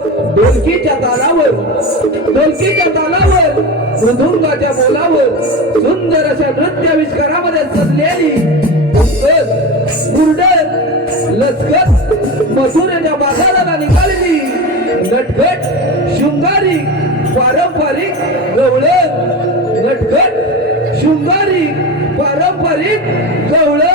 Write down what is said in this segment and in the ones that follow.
ढोलकीच्या तालावर मृदुंगाच्या बोलावर सुंदर अशा नृत्याविष्कारामध्ये सजलेली मुरडत लचकत मथुरेच्या बाजाराला निघालेली नटखट शृंगारी पारंपरिक गवळण नटखट शृंगारी पारंपरिक गवळण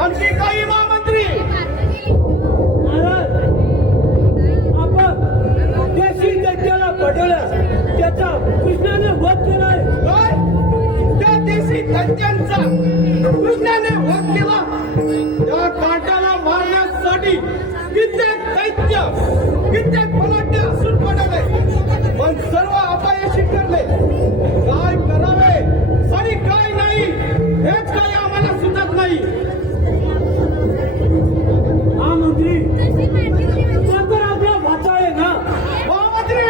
आणखी काही महामंत्री आपण देशी दैत्याला पडवलं त्याचा कृष्णाने वध केलाय. त्या देशी दैत्यांचा कृष्णाने वध केला. त्या काट्याला मारण्यासाठी कित्येक दैत्य कित्येक बलाढ्य असून पडले पण सर्व अपयशी ठरले. काय करावे आणि काय नाही हेच काही आम्हाला सुचत नाही. हा मंत्री तर आपला वाचा आहे ना. महामंत्री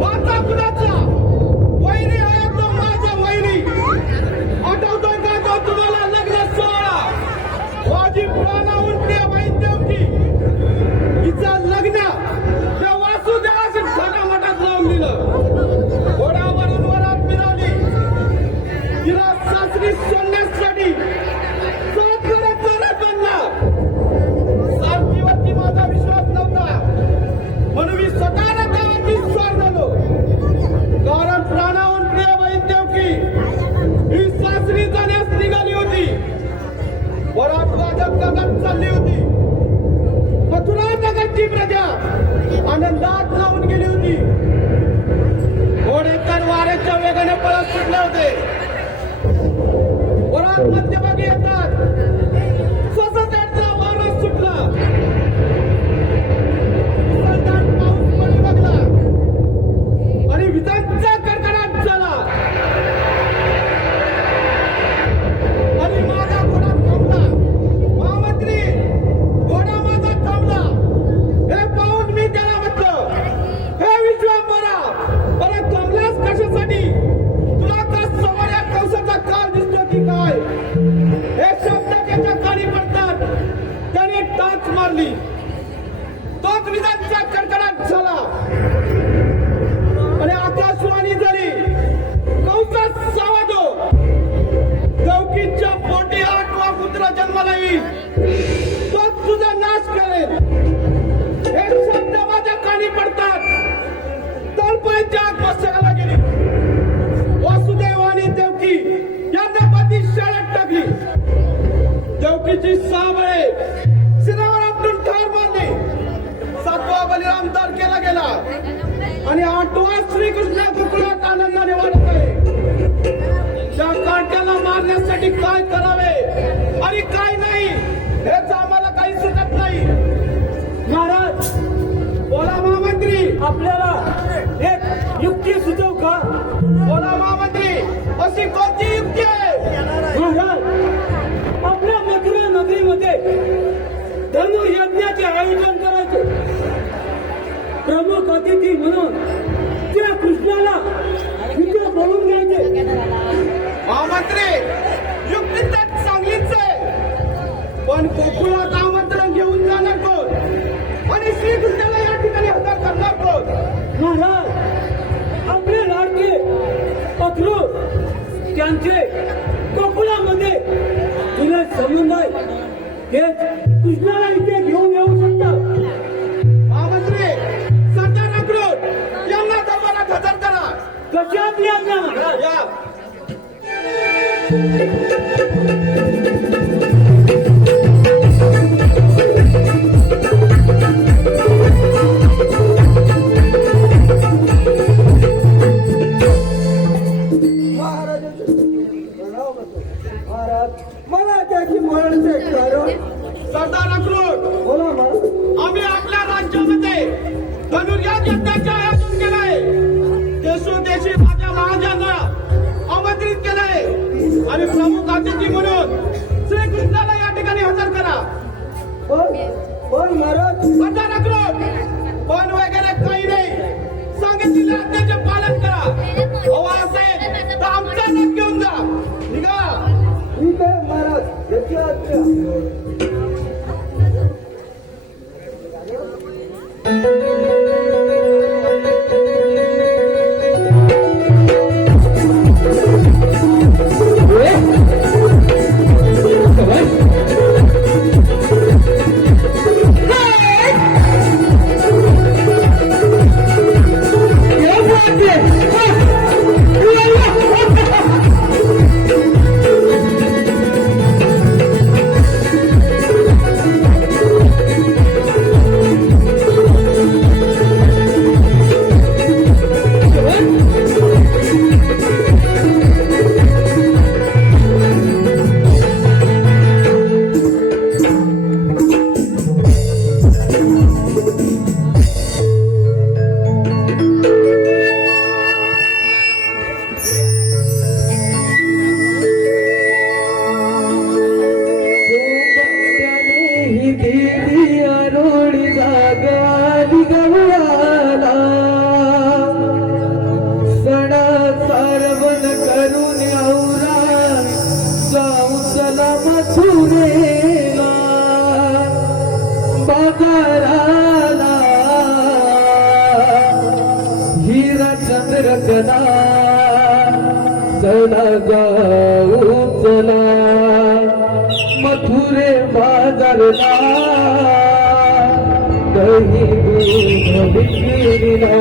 वाचा कुणाचा वैरी आहे तो माझा वैरी. आठवतोय का तो तुम्हाला लग्न सोहळा माझी प्राणाहून प्रिय बहीण देवकी हिचं लग्न त्या वासुदेवाशी घाटामाटात लावून दिलं. घोड्यावरून वरात मिळवली तिला सासरी सोडण्यासाठी सारथीवरती माझा विश्वास नव्हता म्हणून मी स्वतःला गावाची स्वार झालो. कारण प्राणाहून प्रिय बहीण देवकी ही सासरी जाण्यास निघाली होती. वरात वाजत गावात चालली होती. मथुरा नगरची प्रजा आनंदात लावून गेली होती. घोडे तर वाऱ्याच्या वेगाने पळत सुटले होते. वरात मध्यभागी येतात वारा सुटला. पाऊस पडू लागला आणि विजांचा कडकडाट झाला आणि माझा घोडा थांबला. महामंत्री घोडा माझा थांबला हे पाहून मी त्याला म्हटलं, हे विश्वांबरा बरं थांबलास कशासाठी? तुला का समोर या कवसाचा काळ दिसतो की काय? हे शब्द त्याच्या कानी पडतात. त्याने टाच मारली. तोच विजांचा कडकडाट झाला आणि आकाशवाणी झाली, कौसात सावधो, देवकीच्या पोटी 8वा पुत्र जन्माला येईल, तोच तुझा नाश करेल. हे शब्द माझ्या कानी पडतात. तळपायच्या आत बसायला गेली. वासुदेव आणि देवकी यांना बंदी शाळेत टाकली. देवकीची 6 बळे सिरावर आपटून ठार मारले. 7वा बलिराम दार केला गेला आणि 8वा श्रीकृष्ण गोकुळात आनंदाने वाढत आहे. त्या काट्याला मारण्यासाठी काय करावे आणि काय नाही हेच आम्हाला काही सुचत नाही. महाराज बोला महामंत्री. आपल्याला एक युक्ती सुचव का? बोला महामंत्री. अशी कोणती युक्ती आहे? महाराज आपल्या मथुरा नगरीमध्ये धनुर्यज्ञाचे आयोजन करायचे. प्रमुख अतिथी म्हणून त्या कृष्णाला त्यांचे गोकुळामध्ये तुला संबंध आहे ते कृष्णाला इथे घेऊन येऊ शकतात. महामंत्री सरदार अक्रोड यांना दरबारात हजर करा. कशातली आज्ञा महाराज? या महाराज मला त्याची मरणाचे कारण सरदार अक्रोड बोला महाराज. आम्ही आपल्या राज्यामध्ये धनुर्यात यज्ञाचे आयोजन केलंय. देशोदेशी माझ्या महाराजांना आमंत्रित केलंय आणि प्रमुख अतिथी म्हणून श्रीकृष्णाला या ठिकाणी हजर करा. पण महाराज सरदार अक्रोड पण वगैरे काही नाही. सांगितलेल्या आज्ञेचे पालन करा. हवा असेल तर आमचा नाक घेऊन जा. निघा. ठीक आहे महाराज याची आज्ञा. चंद्रकला चला जाऊ चला मथुरे बाजारला दही दूध विक्रीला.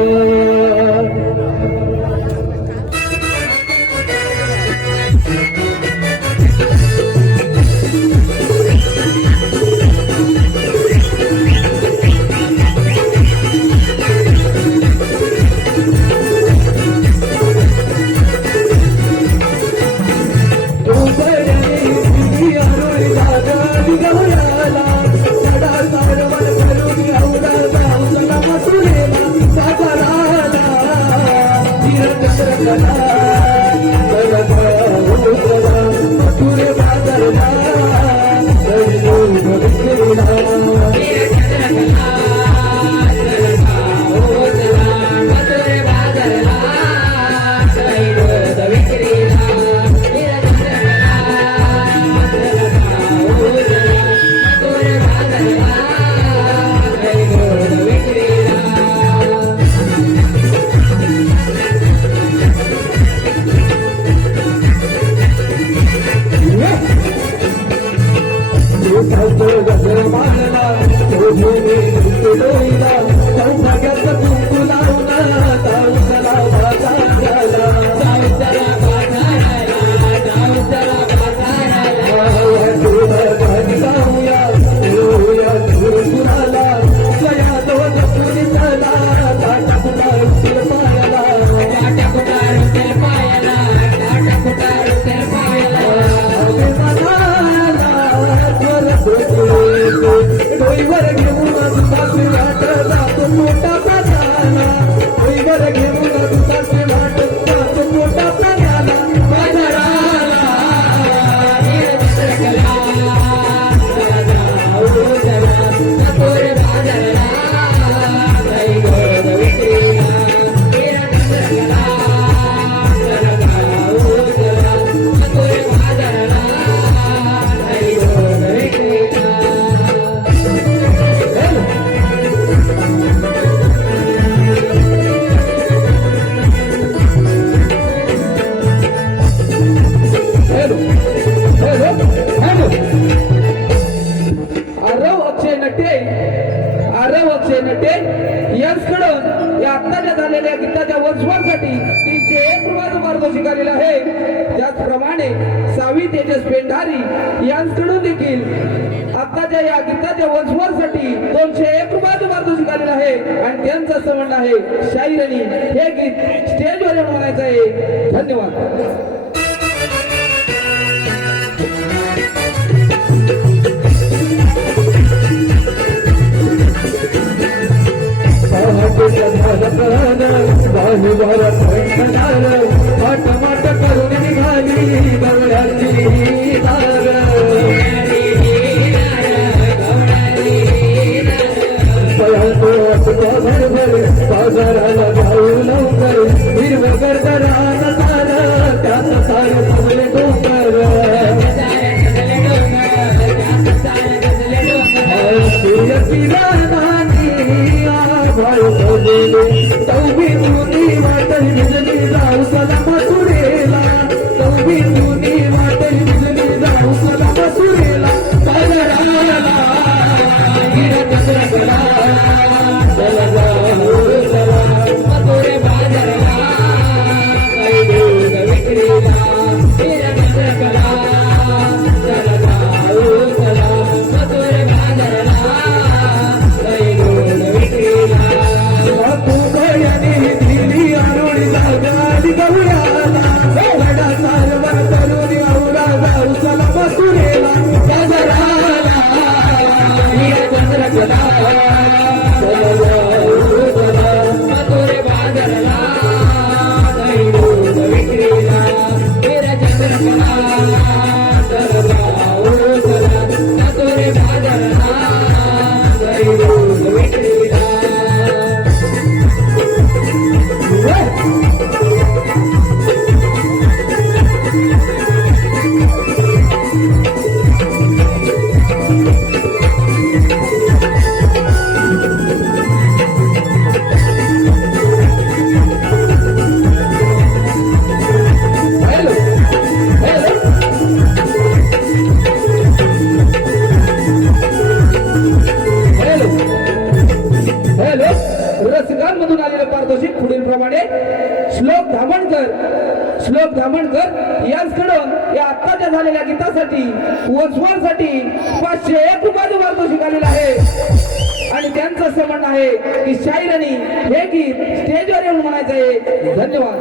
पारितोषिक आलेलं आहे. त्याचप्रमाणे सावी तेजस पेंढारी यांच्याकडून देखील आताच्या या गीताच्या वंशवारसाठी 201 रुपयाचं पारितोषिक आलेलं आहे. आणि त्यांचं असं म्हणणं आहे, शाहिरांनी हे गीत स्टेजवर येऊन म्हणायचं आहे. धन्यवाद. माट करून निघाली गवळ्याची दार. बाजाराला जाऊ लवकर हिरवगर रान सार त्यात सार सगळे डोंगर. चौबी जुनी वाटल बिजली जाऊ सला मथुरेला. चौबी जुनी वाटल बिजली जाऊ सला मथुरेला. बाजाराला चला जाऊ चला मथुरे बाजाराला विक्रीला चला जाऊ चला मथुरे बाजाराला दिली आरोळी जागाली गवळ्याला. वडा सारवर तरुणी आवळा जाऊ चला मथुरेला. बाजाराला चंद्रकला चला जाऊ चला मथुरे बाजाराला विक्रीला चंद्रकला चला जाऊ चला मथुरे बाजाराला विक्रीला. रसिकांमधून आलेलं पारितोषिक पुढील प्रमाणे श्लोक धामणकर यांच्याकडून या आत्ताच्या झालेल्या गीतासाठी वंशवारसाठी 501 रुपयाचं पारितोषिक आलेलं आहे. आणि त्यांचं असं म्हणणं आहे की शाहिरांनी हे गीत स्टेजवर येऊन म्हणायचं आहे. धन्यवाद.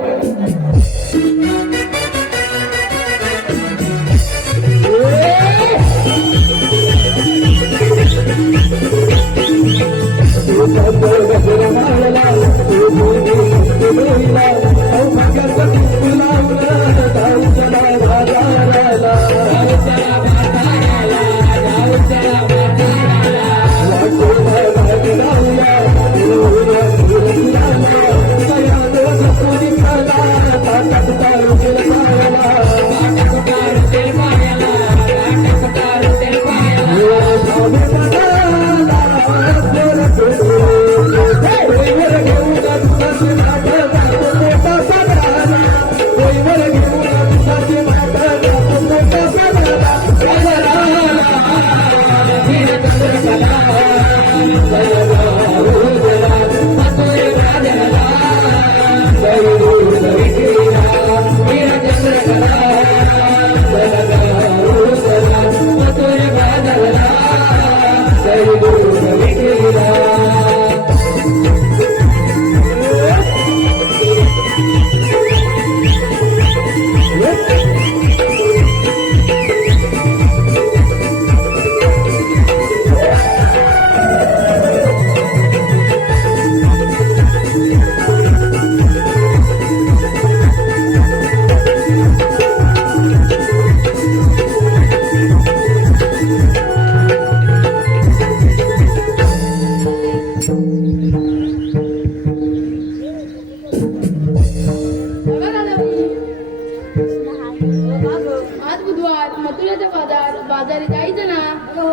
बाजारी जायचं ना. हो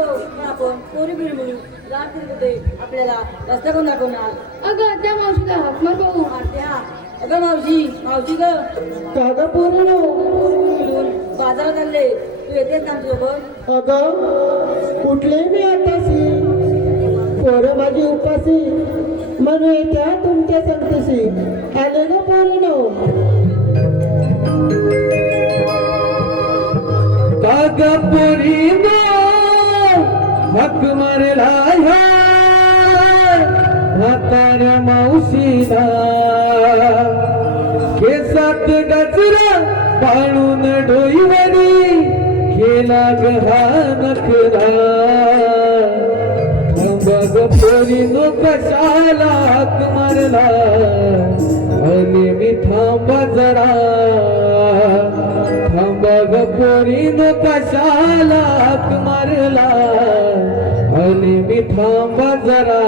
आपण पोरी बिरी म्हणून रात्री कुठे आपल्याला रस्ता कोण दाखवणार. अगं त्या मावशीला हाक मार भाऊ. अगं मावशी मावशी ग कागं पोरं मिळून बाजारात आले. तू येतेस ना आमच्यासोबत. अगं कुठले मी आताशी पोरं माझी उपासी म्हणून त्या तुमच्या संगतीशी आले ना पोरीनो. पोरीनो हक मारला ह्या म्हाताऱ्या मावशीला केसात गजरा बाळून डोईवरी केला ग हा नखरा बघ पोरीनो कशाला हाक मारला आणि मी थांबा जरा थांबा ग पोरीनो कशाला हाक मारला आणि मी थांबा जरा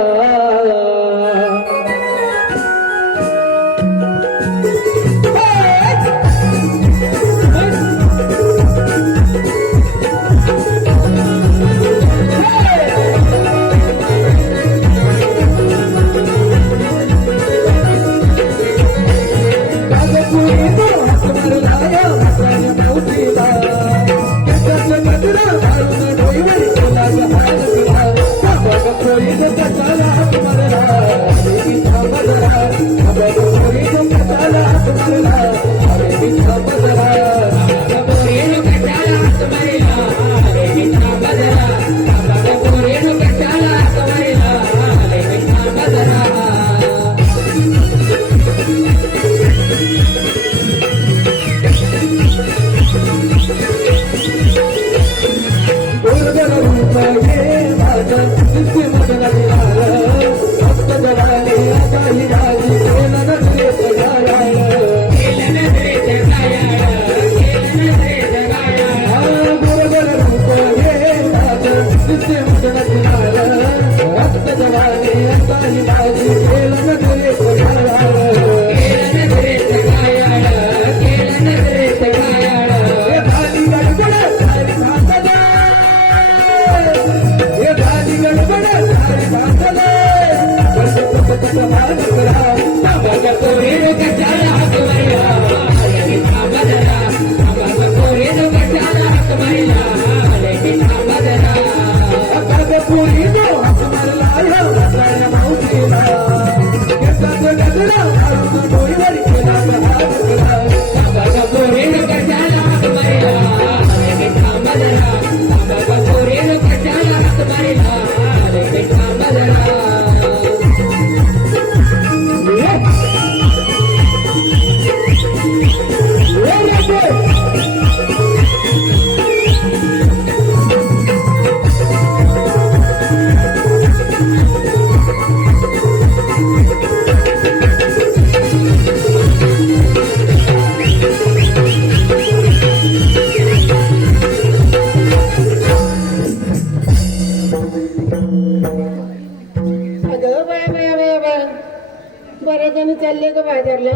बऱ्याच जणी चालले का बाजारला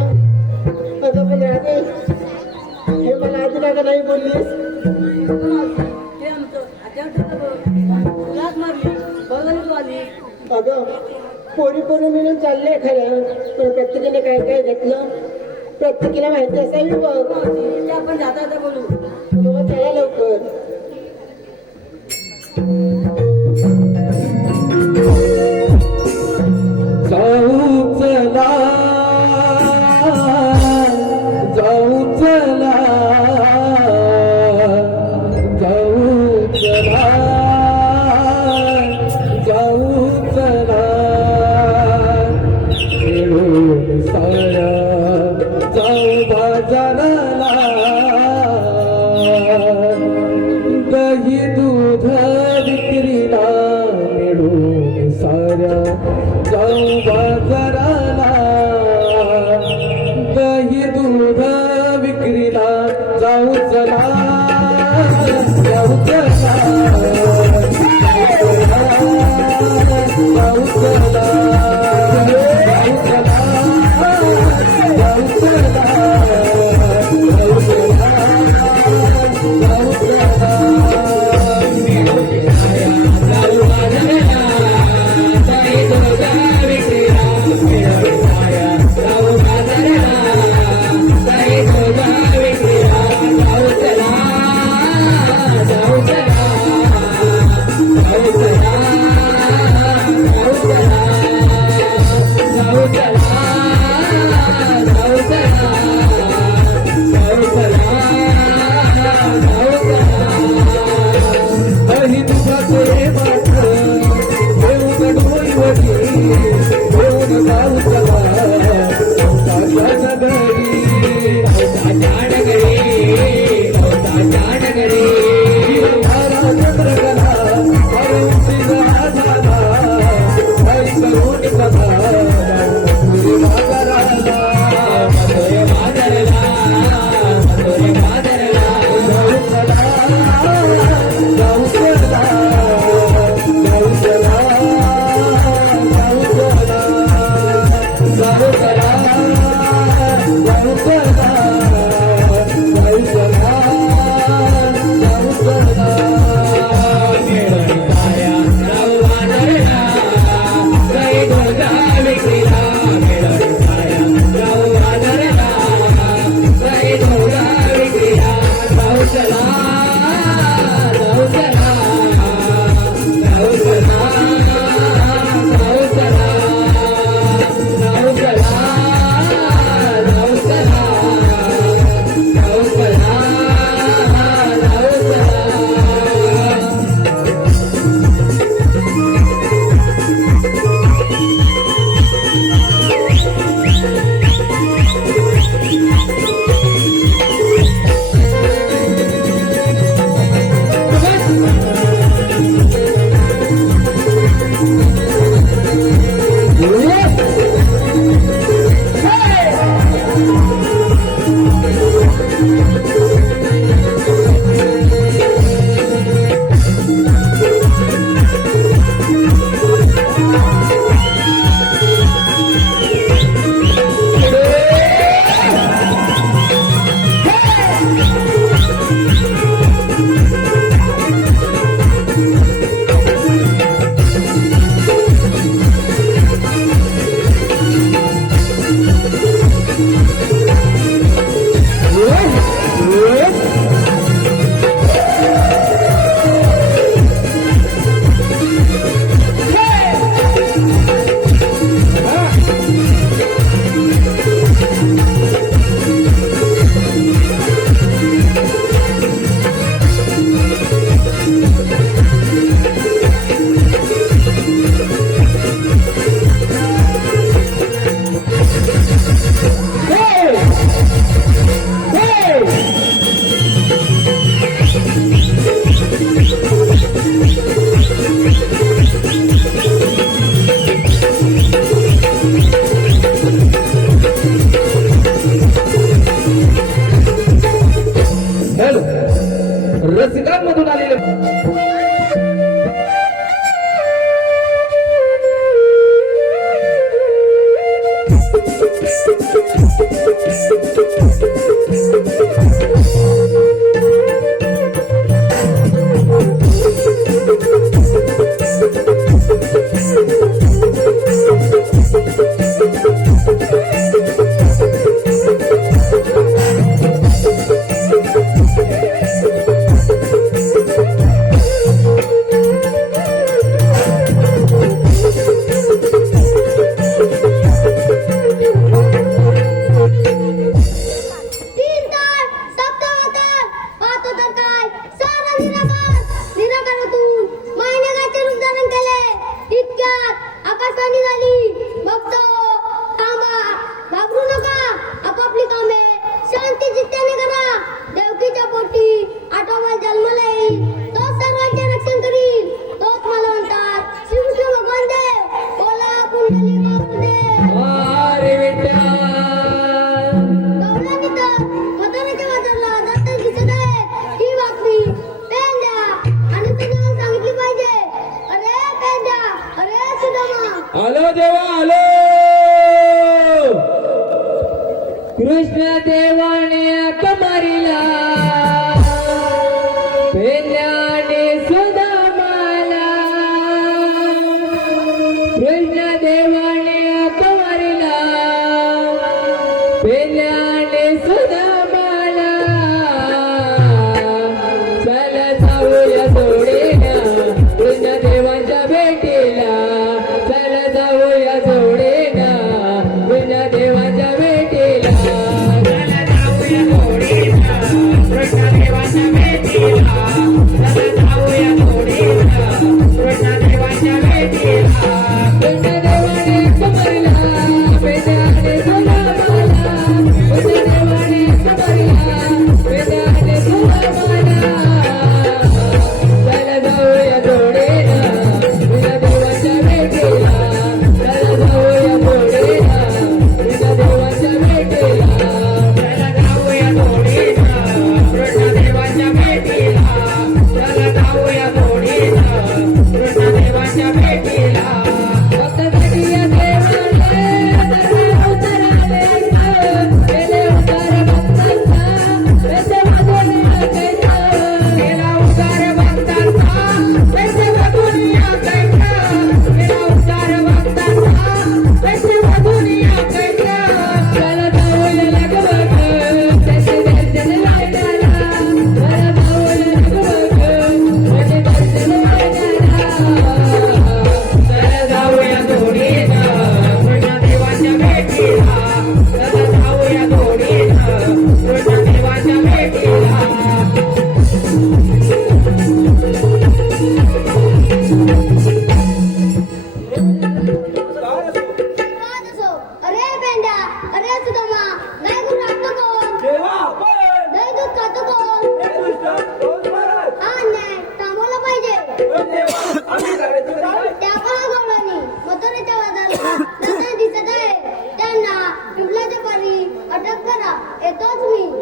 अगं पण राहते हे मला आधी का नाही बोललीस अगं पोरी पोरी मिळून चाललंय खरं पण प्रत्येकाने काय काय घेतलं प्रत्येकाला माहिती असावी बघ आपण जाता बोलू चला लवकर जाऊ चला जाऊ चला जाऊ चला जाऊ चला मिळून साऱ्या जाऊ बाजाराला दही दूध विक्रीला मिळून साऱ्या जाऊ बाजाराला दही दूध विक्रीला जाऊ चला जाऊ चला जाऊ चला जाऊ चला रसिकांमधून आलेले आलो देवा आलो. कृष्ण देवाने कमारीला पेल्याने सुदामाला. कृष्ण देवाने कमारीला पेल्याने सुदामाला. चल जाऊया जोडीला कृष्ण देवाच्या भेटीला. चल जाऊया जोडीला कृष्ण देवाच्या भेटीला. चल जाऊया जोडीला कृष्ण देवाच्या भेटीला. चल जाऊया जोडीला कृष्ण देवाच्या भेटीला. कृष्ण देवाने कमरला पेल्याने सुदामाला. कृष्ण देवाने कमरला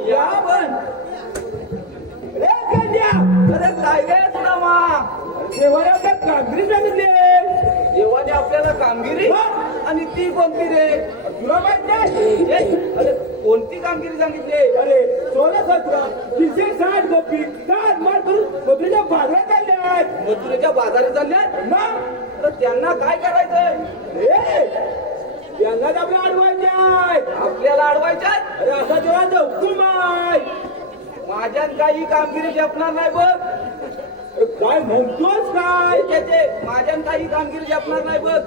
या पण रे कन्या अरे काय गे तुला मा देवाला आपल्या कामगिरी सांगितले देवाने आपल्याला कामगिरी आणि ती कोणती रे तुला माहित नाही ए, अरे कोणती कामगिरी सांगितली अरे 16-17 360 गोपी काल मार करून गोपीच्या बाजारात चालल्यात मथुरेच्या बाजारात चालल्या मग तर त्यांना काय करायचंय ए यांना आपल्या अडवायचे आपल्याला अडवायच्या अरे असा देवाचा हुकूम आहे माझ्यात काही कामगिरी जपणार नाही बघ अरे काय म्हणतोस काय माझ्यात काही कामगिरी जपणार नाही बघ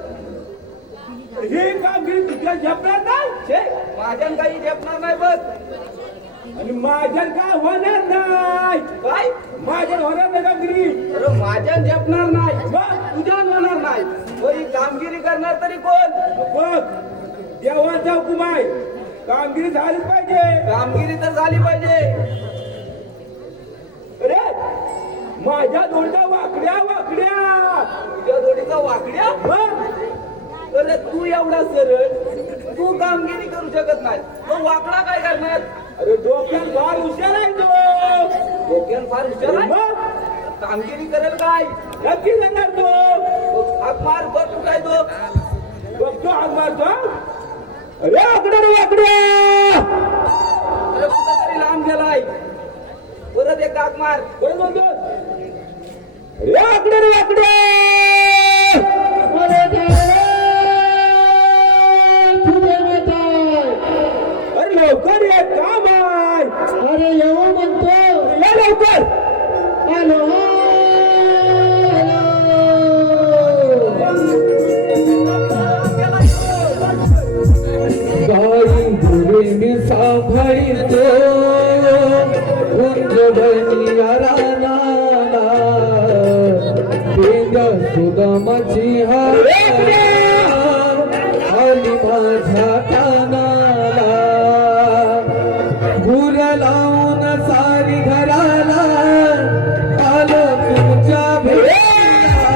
हे कामगिरी तुझ्या झेपणार नाही छे माझ्यात काही जपणार नाही बघ आणि माझ्या काय होणार नाही काय माझ्या होणार नाही कामगिरी अरे माझ्यात जपणार नाही मग तुझ्यात होणार नाही मग ही कामगिरी करणार तरी कोण बघ देवाचा हुकूम आहे कामगिरी झालीच पाहिजे कामगिरी तर झाली पाहिजे अरे माझ्या दोनदा वाकड्या वाकड्या तुझ्या जोडीचा वाकड्या मग अरे तू एवढा सरळ तू कामगिरी करू शकत नाही मग वाकडा काय करणार अरे डोक्यात फार हुशार आहे तो डोक्यात फार हुशार आहे मग कामगिरी करेल काय नक्की जाणार तो हात मार बघ कुठं आहे तो बघतो हात मारतो अरे वाकड्या रे वाकड्या अरे कुठं तरी लांब गेलाय परत एक हात मार कोण म्हणतो अरे वाकड्या रे वाकड्या अरे देवा, तुझे माता. अरे लवकर ये काम आहे अरे येऊ म्हणतो या लवकर हॅलो गाई गुरे मी सांभाळितो कुंजबनिया रानाला वेद सुगमाची आली माझ्या कानाला गुर लावून सारी घराला आलो तुमच्या भेटीला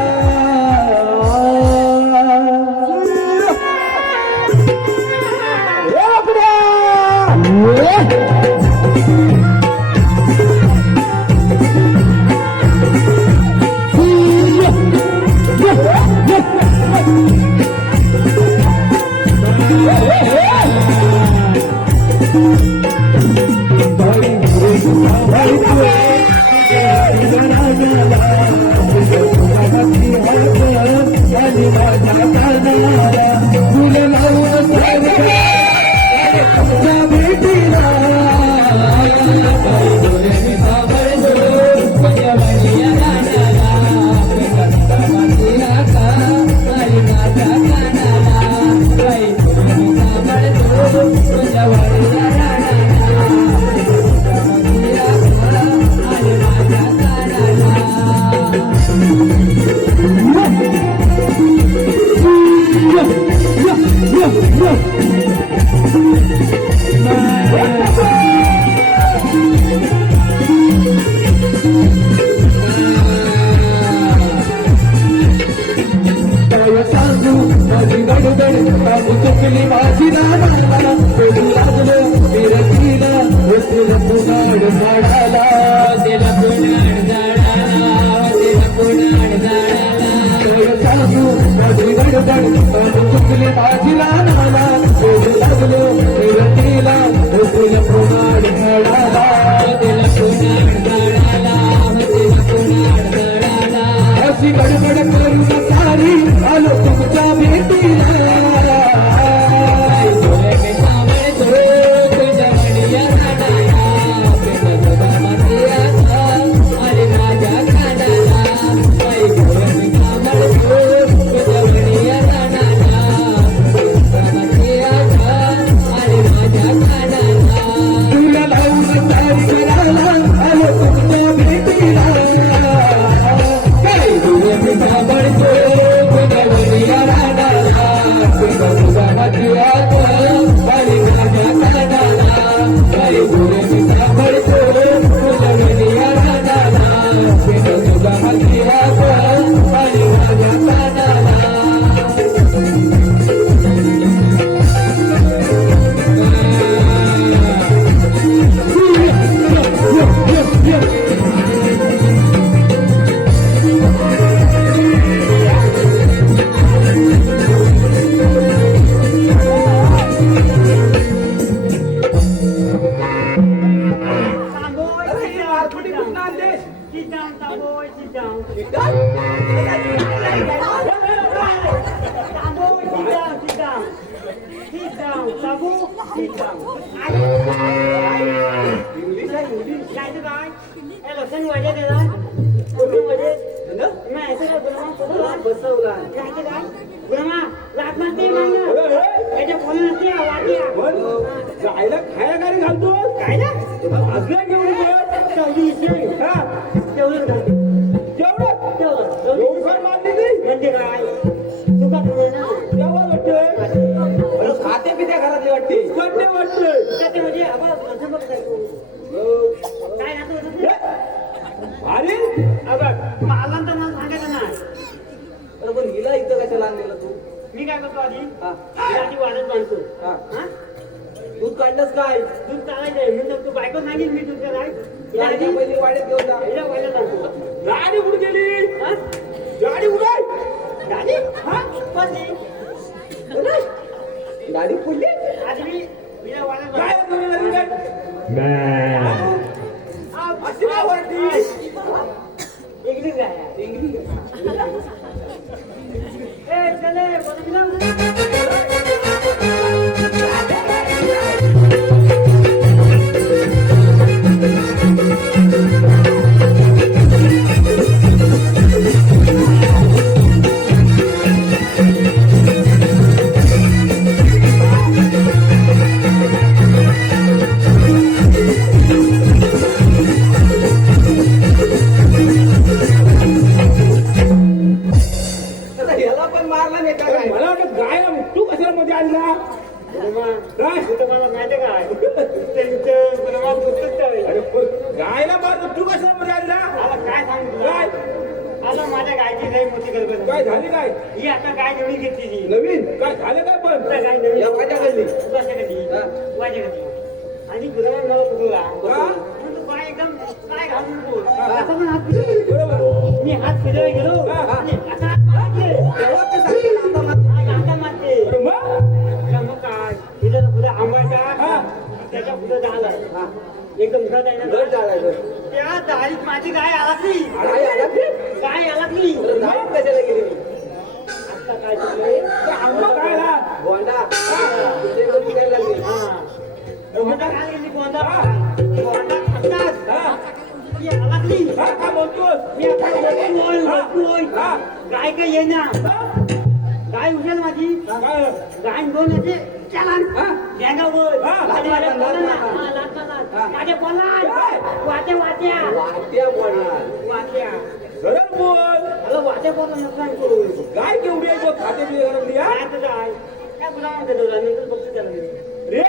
गडबड करून सारी आलो तुमच्या भेटीला Sit down, Taboy, sit down. ठीक आहे? Taboy, sit down, sit down. Sit down, Tabu, sit down. English आहे इंग्लिश काय ते काय? ए, लक्षण वाजत आहे ना? लक्षण वाजत? नाही, ऐकलं का गुलामा? बसवला काय ते काय? गुलामा, लाथ मारते मागं. याच्या फोन नसते, वाट्या. पण जायला खायला काय घालतो काय ना? भाजल्या घेऊन हा तेवढं घालते. जेवढं तेवढं. एवढी फार मारली नाही म्हणजे काय? तू का ठरवलं ना? जेव्हा वाटतंय खाते पित्या घरातली वाटते वाटते वाटतंय का ते म्हणजे आपण असं बघ काय तू? काय राहतं होतं ते? भारी मला तर मला सांगायचं ना. पण हिला इथं कशाला आणलेलं तू मी काय करतो आधी? हा. मी आधी वाजत बांधतो. हा. हा? दूध काढलंस काय दूध चालायचंय. मी तर तू बायको सांगेल मी दूध काय? गाडीच्या पहिली वाड्यात घेऊन जा हिला वाजत बांधतो. गाडी कुठे गेली हा? गाडी कुठे गाडी? हा? कोणती? गाडी पुढली आधी मी हिला वाजत काय बांधतो. करू लागली काय अशी काय वाटली इंग्लिश काय आहे? ए, चले, बनवला. आता ह्याला पण मारला नाही का काय मला वाटतं गायला तू कशाला मध्ये आणला काय तू तर मला माहिती आहे काय? त्यांचं गुलामा पुस्तक आहे. अरे पण गायला मारतो तू कशाला मध्ये आणला आता काय सांगू तुला? काय आता माझ्या गायची काही मोठी गडबड काय झाली काय ही आता गाय नवीन घेतली ती. नवीन काय झालं काय पण आता गाय नवीन. या माझ्या घरी तुझ्या कधी? हा. माझ्या कधी? आणि गुलामान मला फुगवला. का? म्हणून तू गाय एकदम काय घालून बोल. आता पण हात फिरव. बरोबर मी हात फिरवायला गेलो हा. आणि असा हात मारले. तेव्हा ते सांगितलं आता मात्र. आता मारते. अरे मग का मग काय? तिथं पुढे आंबाचा हा. त्याच्या पुढे झाला. एकदम घट आहे ना. घर जाळायचं त्या दारीत माझी गाय आलातली. काय आला ते गाय आलातली. जाळीत कशाला गेली आता काय चुकलंय? ते आंबा खायला गोंडा तुझे घरी विकायला लागली गोंडा काय गेली गोंडा? गोंडा खातात. हा ती आलातली. हा काय म्हणतोस मी आता बघतोय. हा गाय काय येईना. हा? गाय उठेल माझी. काय गाय दोन असे चला हा? गँगावर. हा, खाली लाथ आले मारला, बोला ना. लाथ मारला. हा, लाथ मारला. हा. माझ्या बोला. काय? वाट्या वाट्या वाट्या बोलणार वाट्या. सरळ बोल अगं वाट्या बोला नसला. काय केवढी आहे बघ खाते पिये घरातली हा? काय तर काय? काय गुलाम देतो नंतर बघतो त्याला मी. रे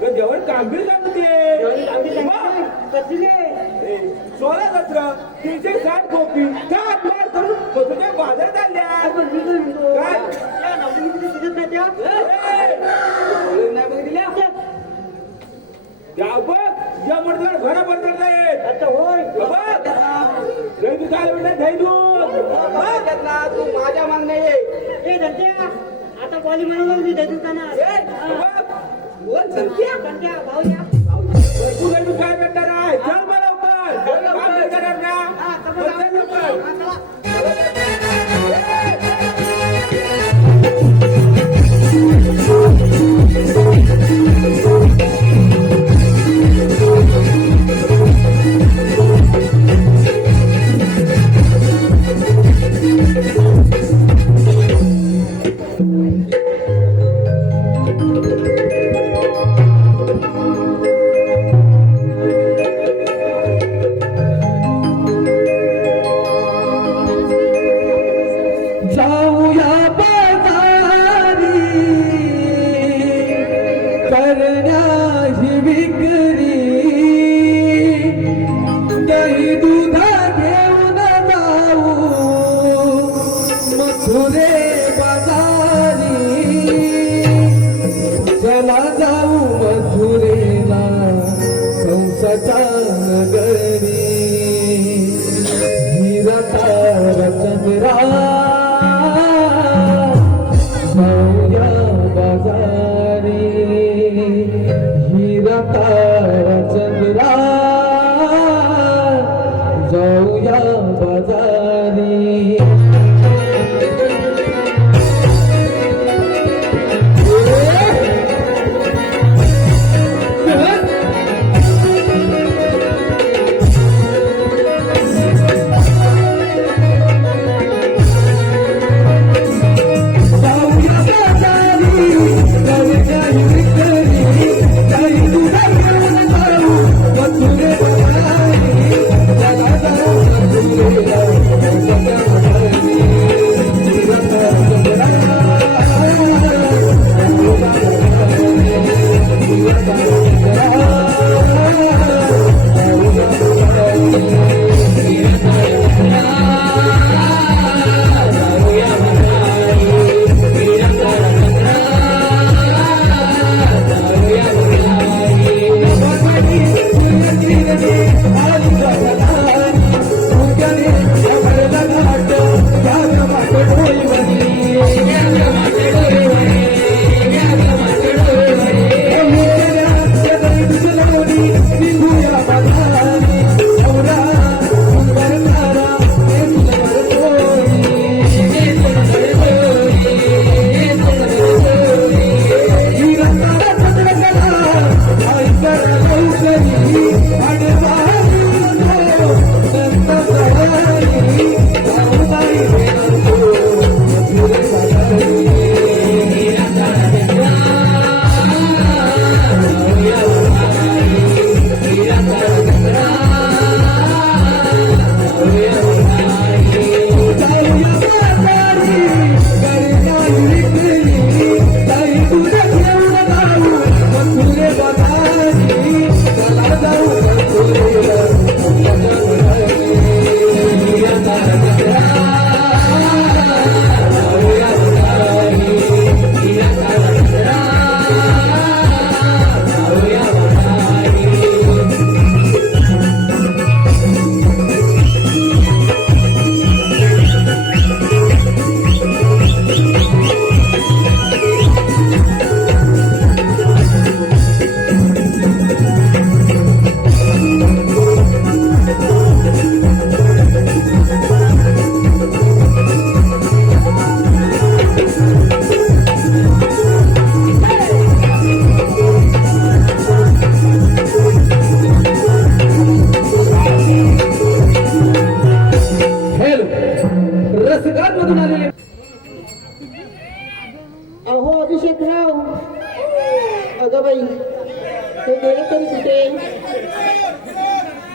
गं, जेवण कांबीर जात ते जेवणी आम्ही मग? सांगितलं. कसले? 16 सत्र 360 कॉपी सात मार करून तुझ्या बाजारात आणल्या आपण मी काय म्हणतो? काय? त्या नवरीमध्ये दिसत नाही त्या? नाही बघ दिल्या या बघ या मडदार भरा पडणार नाही आता होय. दही दूध आलं बेटा दही दूध तू माझ्या मागणे ए धनत्या, आता बॉली म्हणून मी देताना कोण संख्या धनत्या भाऊ या. भरपूर दही दूध काय भेटणार आहे चल मला लवकर काम नाही करणार का हा, तसं चल लवकर. हा, चला.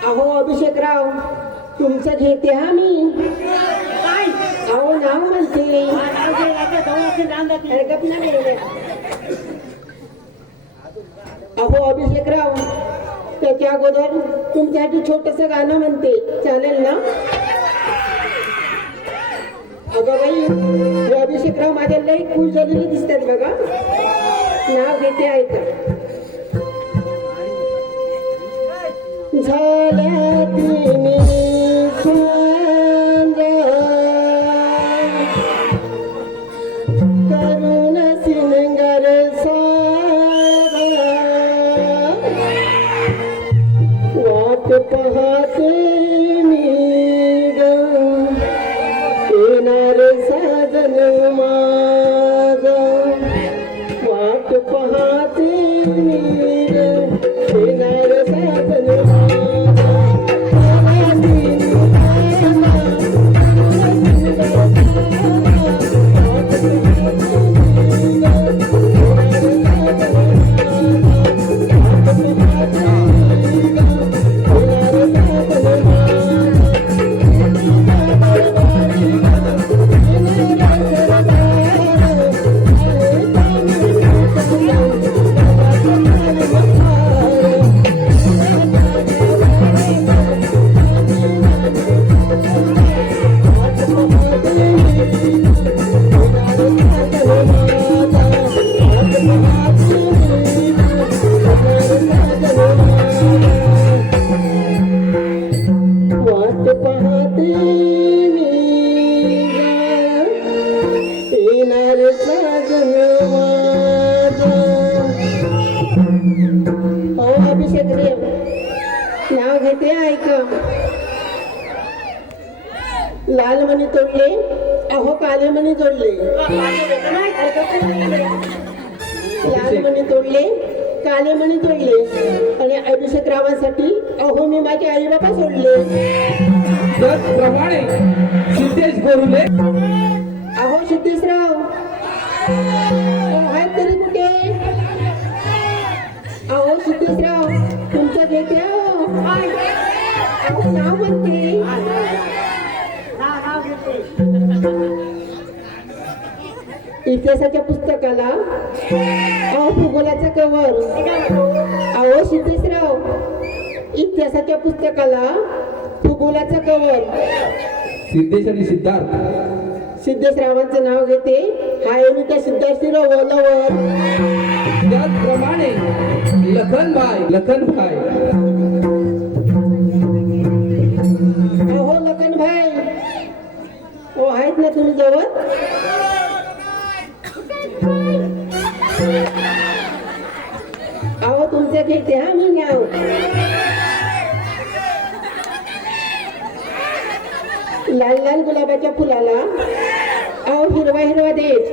अहो अभिषेकराव तुमचं घेते हा मी काय अहो नाव म्हणते जाते अरे गप ना रे. अहो अभिषेकराव त्याच्या अगोदर तुमच्यासाठी छोटस गाणं म्हणते चालेल ना. अगं बाई हे अभिषेकराव माझ्या लई खुश झालेले दिसतात बघा. नाव घेते ऐका. झाल्या तिने सांग करुण सिंगर सागला वाट पाहते मी ग येणार साजन माझा वाट पाहते मी ग येणार साजन वाट पाहते मी येणार साजन माझा. अहो अभिषेक रे नाव घेते ऐक. लाल मणी तोडले अहो काले मणी जोडले. लाल मणी तोडले काले मणी तोडले आणि अभिषेक रावांसाठी अहो मी माझे आई बाबा सोडले. त्याचप्रमाणे सिद्धेश गोरुले अहो सिद्धेशराव आहेत तरी कुठे. अहो सिद्धेशराव तुमचं घेते अहो नाव म्हणते. इतिहासाच्या पुस्तकाला अहो भूगोलाचा कवर. अहो सिद्धेशराव इतिहासाच्या पुस्तकाला भूगोलाचा कवर. सिद्धेश आणि सिद्धार्थ सिद्धेशरावांचं नाव घेते हाय मी त्या सिद्धार्थीराव लवर. त्याचप्रमाणे लखनभाई अहो लखनभाई हो आहेत ना तुम्ही जवळ. अहो तुमचं घेते हा मी नाव. लाल लाल गुलाबाच्या फुलाला अहो हिरवा हिरवा देठ.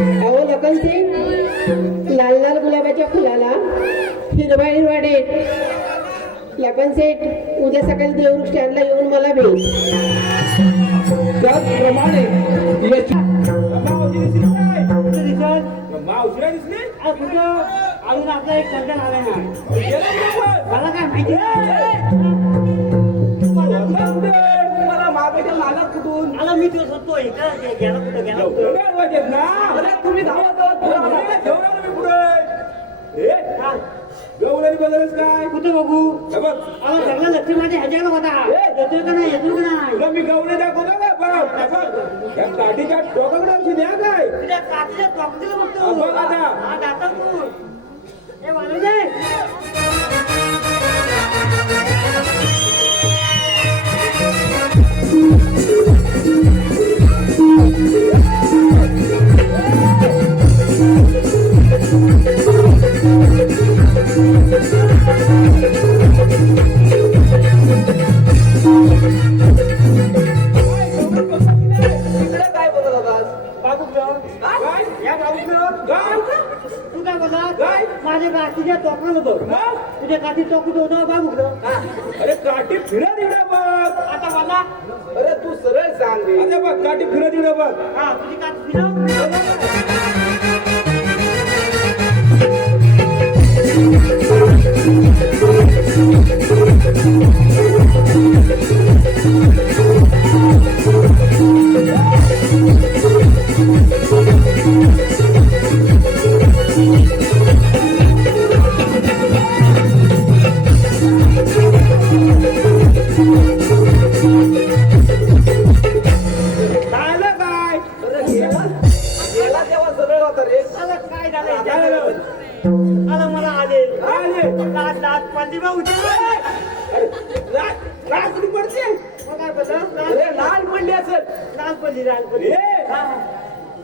अहो लखन सेठ लाल लाल गुलाबाच्या फुलाला हिरवा हिरवा देठ. लखन सेठ उद्या सकाळी देवरुख स्टँडला येऊन मला भेट. त्याचप्रमाणे यश मावशिरा दिसली अजून आपला एक कंटन आलाय ना. मला काय माहिती मला मागायच्या नाला कुठून आला मी तो होतो इथं गेला कुठं गेला कुठं. ना तुम्ही धावत मी पुढे गौरानी बदलच काय कुठं बघू हे बघ अहो सगळं लक्ष माझ्या ह्याच्याला होता. येतोय का नाही तुला मी गौरे दाखवतो का बघ या काठीच्या डोक्याकडे औषध द्या काय तुझ्या काचेच्या टॉपतीला हा, बघ आता. हा दाता तू हे वाजू दे. तिकडे काय बघत होतास? काय? या बाबूकडं काय? तू काय बोला काय? माझ्या काचीच्या टोकाला बघ. मग? तुझ्या काची टोकू होतं बाबूकडं. अरे काठी फिरत इकडे बघ आता मला अरे तू सरळ सांग रे. आता बघ काठी फिरत इकडे बघ हा तुझी काची फिरव. Thank you. झालं काय गेला तेव्हा सरळ होता रे. आता काय झालं काय झालं? आता मला आले आले. लाट लाट पंडिबा उठे काय कुठे पडते मग काय बोललं अरे लाल पडली असेल. लाल पडली लाल पडली ए, हा.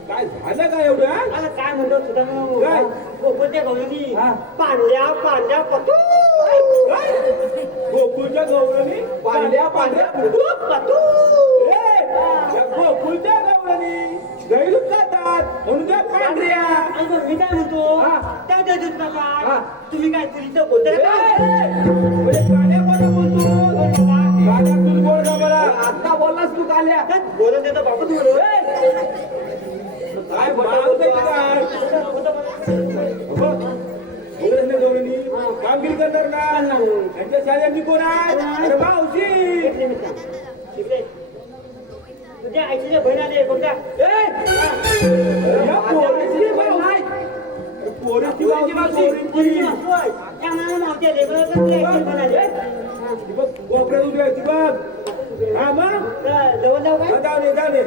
काय झालं काय एवढं हा? आता काय म्हणतो तुझा काय? गोकुळच्या गवळणी हा. पांढऱ्या पांढऱ्या पटू काय? गोकुळच्या गौरवणी पांढऱ्या पांढऱ्या पटू ए, त्या गोकुळच्या गौरवणी गैरूच खातात म्हणून त्या पांढऱ्या आणि मग मी काय म्हणतो हा. त्या देत हा. नका तुम्ही काय तुरीचं बोलताय ए, का म्हणजे काल्या कोणा बोलतो काल्या तू बोल का मला आता बोललास तू काल्या. बोलत देतो बाबा तू काय बोलतो काय गौरवणी कामगिरी करणार ना त्यांच्या शाळेत कोण आहे अरे मावशी तुझ्या आईच्या बहीण आली कोणत्या या पोरीची मावशी. पोरीची मावशी पोरीची. त्या मला मावशी आली बरं तुझ्या आईची बहीण आली ती बघ कोपऱ्यात उभी आहे ती बघ हा मग जवळ जाऊ काय जाऊ दे जाऊ दे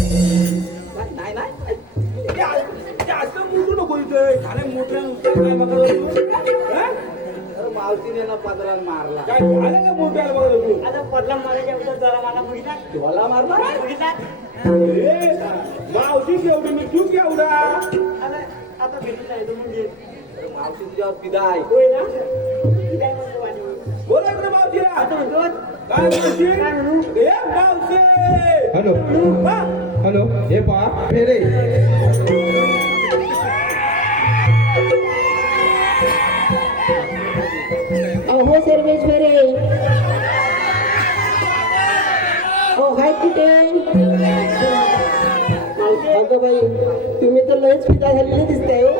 नाही नाही. जास्त मोठू नको इथे झाले मोठ्या नुसतं काय बघा हा? अरे मावशीने ना पदराला मारला. काय झालं का मोठ्याला बघा तू आता पडला मारायच्या अगोदर जरा मला बघितला डोला मारला. बघितला ए, मावशी केवढी मी तू केवढा आता भेटून जायचं म्हणजे अरे मावशी तुझ्यावर पिदा आहे. होय ना मी काय म्हणतो वाणी? बोला इकडे मावशीला आता म्हणतो काय मावशी काय म्हणू? ए मावशी हॅलो हा? हॅलो हे पहा फेरे. अहो सर्वेश्वरे अहो हाय कुठे अगं बाई तुम्ही तर लयच पिता झालेले दिसताय हो.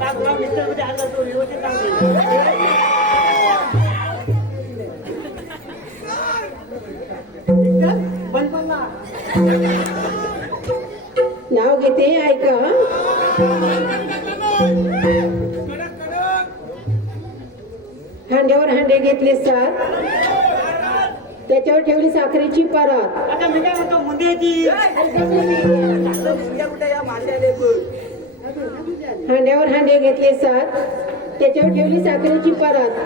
काय तुला मिस्टर मध्ये आला तो व्यवस्थित सांगते बंद पडला नाव घेते ऐका हांड्यावर हांडे घेतले 7 त्याच्यावर ठेवली साखरेची परात आता मी काय म्हणतो मुंडे येते कुठे या मांड्याले बघ. हांड्यावर हांडे घेतले 7 त्याच्यावर ठेवली साखरेची परात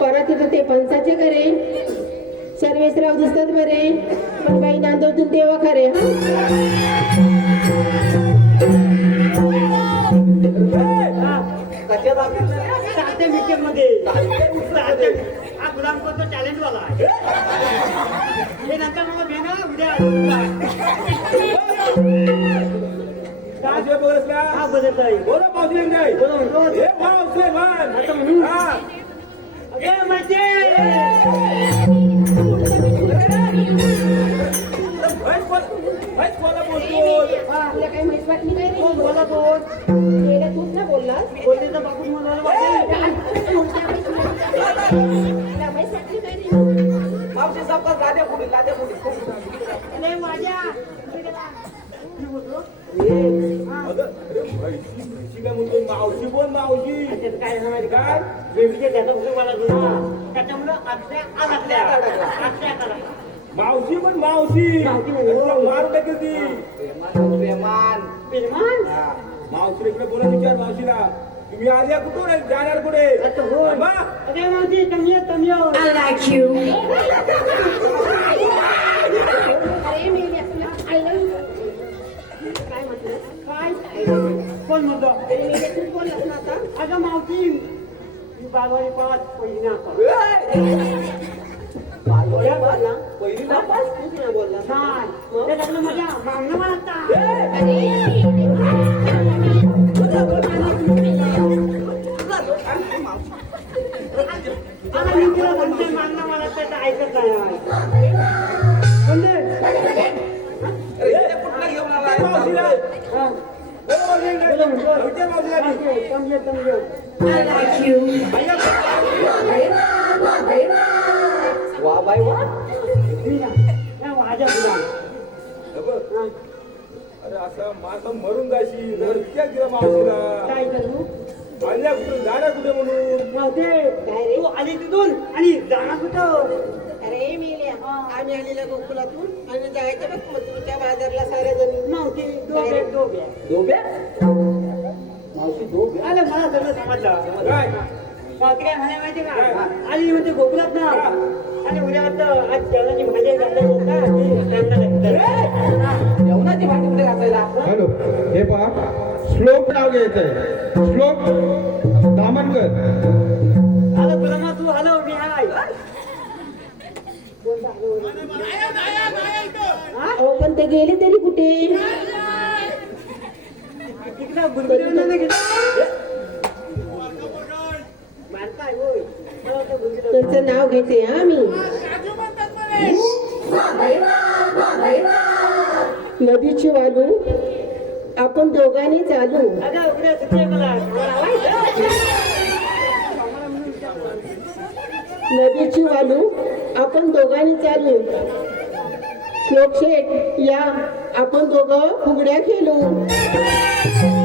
परातीत ते फणसाचे करे सर्वेसराव दिसतात बरे पण बाई नांदवतील तेव्हा खरे कशात आपण साध्या मिक्सर मध्ये हा गुलाम कोणता टॅलेंट वाला आहे हे नंतर मला भेना उद्या मावशी बघा हा बदलत आहे बोला मावशी नाही बोला म्हणतो ए मावशी म्हण आता म्हणू हा अगे माहिती बोला बोलतो आपल्या काही माहित वाटली नाही रे. कोण बोला कोण गेल्या तूच ना बोललास बोलते तर बापूस म्हणाला वाटेल मावशी सापका लाद्या पुढे लाद्या पुढे. अरे माझ्या मी बोलतो काय म्हणतो मावशी बोल मावशी त्यात काय झालं माहिती काय बेबीचे त्याचा भूक मला जुना त्याच्यामुळं आतल्या आतल्या मावशी पण मावशी मावशी म्हणू. मारू टाकेल ती प्रेमान प्रेमान. पेरमान मावशी इकडे बोला विचार मावशीला तुम्ही आल्या कुठून आहे? जाणार कुठे आता हो थांबा. अरे मावशी तमियो I like you. अरे मी I love you. काय म्हटलं काय कोण म्हणतो मी तूच बोललास ना आता अगं मावशी मी बालवाडी पाच पहिली नाचा बोला बोलला पहिली नापास तूच ना बोलला छान ते लग्न माझ्या मागणं मला आता मी तिला म्हणते मागणं मला त्याचं ऐकत नाही म्हणते अरे इथे कुठला घेऊन आला आहे? वा बाई वा. अरे असं माझं मरून जाशी रडक्या गेला मावशीला काय करू आल्या कुठे जाण्या कुठे म्हणून नव्हते तू आली तिथून आणि जाणार कुठं अरे मेल्या आम्ही आलेल्या गोकुलातून आणि जायचं बघ मथुरच्या बाजारला साऱ्या जणी नव्हती दोघे दोघे डोब्या आलं मला सगळं समजलं काय बाकी काय म्हणाय माहिती का आली म्हणजे गोकुलात ना आणि उद्या वाटतं आज जेवणाची भाजी घातली ना जेवणाची भाजी कुठे घासायला? हॅलो हे पहा श्लोक नाव घ्यायचंय श्लोक दामनकर आलं तुला मग तू हॅलो मी हाय अहो पण ते गेले तरी कुठे तिकडं गुलगुली घेतलं मारताय होय मला वाटतं गुलगुली त्यांचं नाव घेते हा मी नदीची वालू आपण दोघांनी चालू अगं उद्या सुट्टी आहे मला नदीची वालू आपण दोघांनी चालू श्लोक शेठ या आपण दोघं फुगड्या खेळू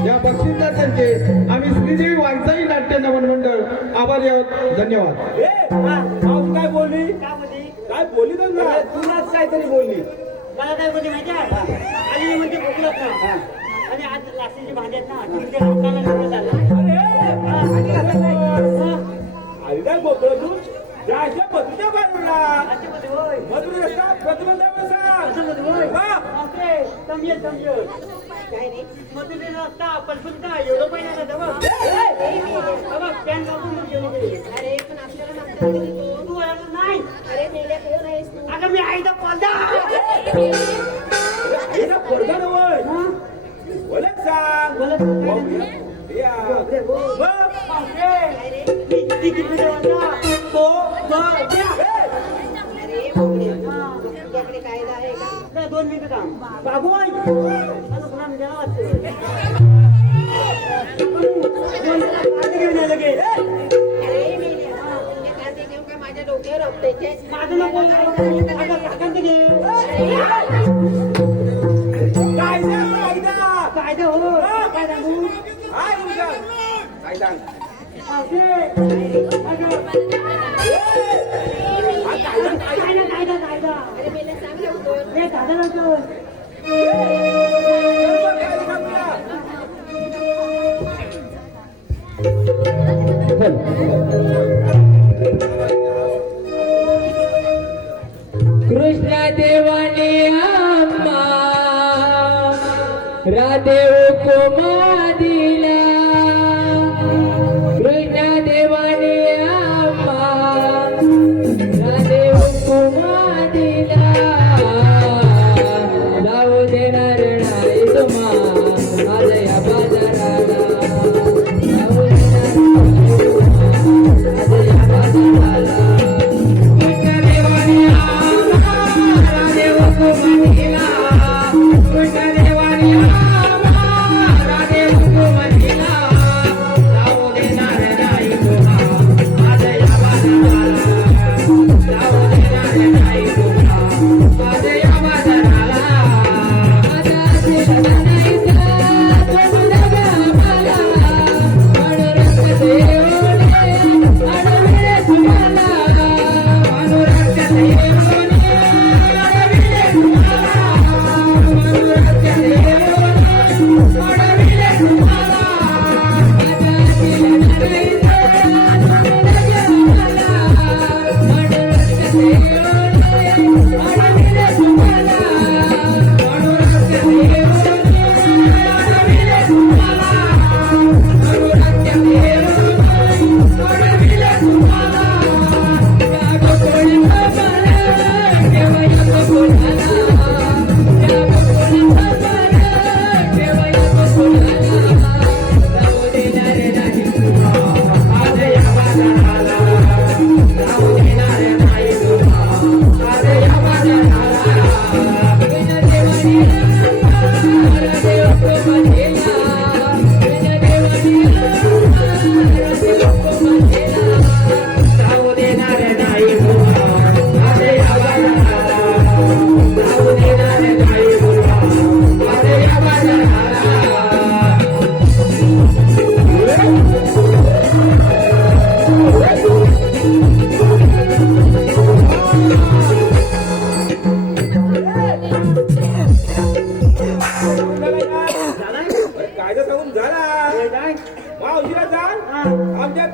या बक्षिसाचे आम्ही श्रीदेवी वारसाई नाट्य नमन मंडळ आभारी आहोत धन्यवाद मावशी काय बोलली काय बोलली काय बोलली तर तुलाच काहीतरी बोलली मला काय बोलली माहिती आहे आली म्हणजे गोकुलात ना आणि आज लासीची भांडी आहेत ना तिथे लोकांना घेऊन चाललं आई काय बोलतो तू जायच्या मधुच्या बाजूला असे मध्ये होय मधुर रस्ता प्रतिबंध असं मध्ये होय हा. ओके समजेल समजेल काय रे मधुरे रस्ता पलपून का एवढं पाहिजे ना तेव्हा पॅन कापून गेली अरे पण आपल्याला मागचं तरी तू. तू ओळखलं नाही अरे मेल्या कोण आहेस तू अगं मी आईचा पॉलदा आईला पडदा नवय ओळख सांग बोलत काय या. बघ. अरे तुझ्याकडे कायदा आहे का 2 मिनिटं काम बाबू लगे अरे मेल्या तुझ्या कांदे घेऊन काय माझ्या डोक्यावर आपटायचे माझं नको काकांचं घे कायदा कायदा हो काय सांगू हाय तुमचा कायदा कायदा कायदा अरे मेल्या सांग लवकर हे दादा लवकर कृष्ण देवाने आम्हा राधे उपमा दिला कृष्ण देवाने आम्हा राधे उपमा दिला जाऊ देणार नाही तुम्हा आज या बाजाराला जाऊ देणार नाही तुम्हा आज या बाजाराला कृष्ण देवाने राधे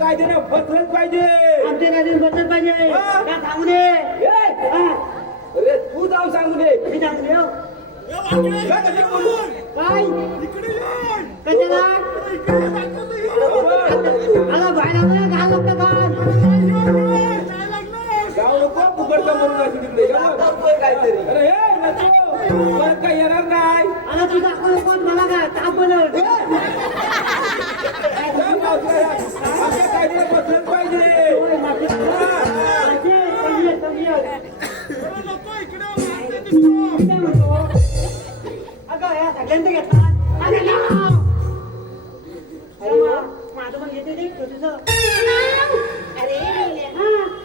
कायद्याने बसलंच पाहिजे. आमच्या गाडीवर बसत पाहिजे हा. का सांगू दे हा. अरे तू जाऊ सांगू दे. मी सांगू दे हो. काय कशाला बोलू? काय इकडे ये. कशाला इकडे ये, दाखवतो इकडे. आला बाहेर आला घाल लागतं का काय लागलं? जाऊ नको फुकटचं म्हणून अशी तिकडे काहीतरी. अरे हे नको परत काही येणार नाही. आला तू दाखव कोण मला का ताप बनव आमच्या कायद्याने बसलंच पाहिजे. अरे नको, इकडे मारते दिसतो. अगं या सगळ्यांचं घेतात अरे माझं पण घेते ते तुझं अरे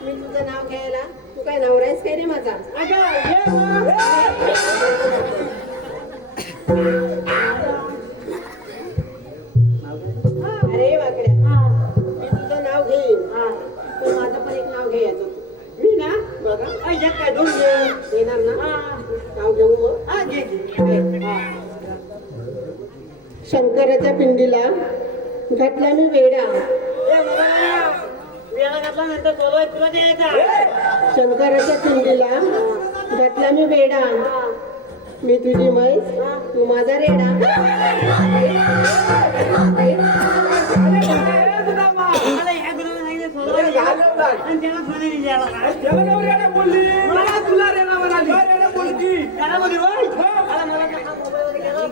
मी तुझं नाव घ्यायला तू काय नवरा आहेस काय रे माझा? अगं ये अरे वाकड्या मी तुझं नाव घेईन पण माझं पण एक नाव घ्यायचं. मी ना बघा ऐक काय दोन घे येणार ना? हा नाव घेऊ मग. हा घे घे शंकराच्या पिंडीला घातला मी वेडा. वेळा घातल्यानंतर बोलवाय तुला द्यायचा शंकराच्या पिंडीला घातला मी वेडा. मी तुझी म्हैस तू माझा रेडा. मला ह्या गुणाला सांगितलं सोडवायला आणि त्याला सोनेरी द्यायला काय त्याला नवऱ्याने बोलली. मला तुला रे नाव आली. काय रेड्या बोलती? त्याला बोलली होय मला मला त्या मोबाईलवर गेला